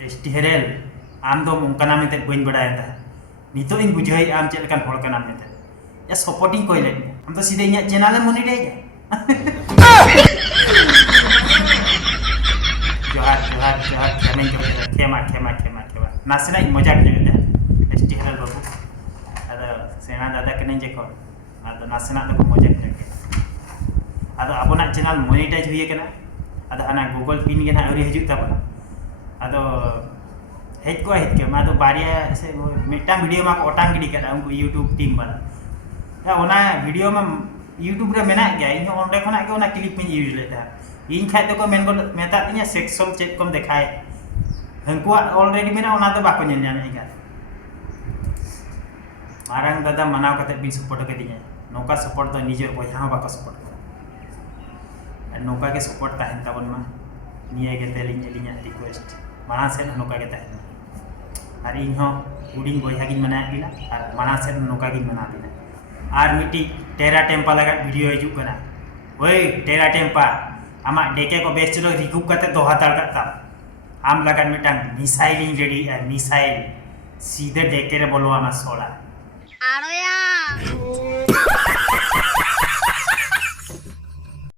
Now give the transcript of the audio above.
ST Herelle आम दो उनकाना मेते बइन बडायता नितो इन बुझाई आम चेक लेकान होड़ काना मेते या सपोर्टिंग कोई ले हम तो सीधे इᱧᱟᱜ चैनल में मोनेटाइज जोहार जोहार जोहार खेमा खेमा खेमा खेमा नासेना मजाक जोते एसटी हेरेल बाबू अद सेना दादा कने जेको अद नासेना तो मजाक जोते अद आबोना चैनल मोनेटाइज हुई कना अद हना गूगल पिन के ना अवरी हजू ताबना अद हेज को हेज के मा तो बारिया से मिटा वीडियो मा ओटांग गिडी कदा उनको यूट्यूब टीम वाला या ओना वीडियो में यूट्यूब रे मेना गया इन ओंडे खना के ओना क्लिप में यूज लेता इन खाय तो को मेन को मेता तिया सेक्सुअल चेक कम देखाय हंकुआ ऑलरेडी मेना ओना तो बाको नेल जाने का मारंग दादा मनाव कते बिन सपोर्ट कदिया नोका सपोर्ट तो निजे बयहा बाको सपोर्ट नौका के सपोर्ट तहन तबन मा निये के तेलिंग एलिंग रिक्वेस्ट माना से नौका के तहन और इन हो उडिंग बयहा गिन मना बिना और माना से नौका गिन मना बिना और मिट्टी टेरा टेम्पा लगा वीडियो हिजू कना ओए टेरा टेम्पा आमा डेके को बेस्ट लो रिकूप करते दो हाथार करता आम लगा मिटांग मिसाइलिंग रेडी है मिसाइल सीधे डेके रे बोलो आमा सोला आरोया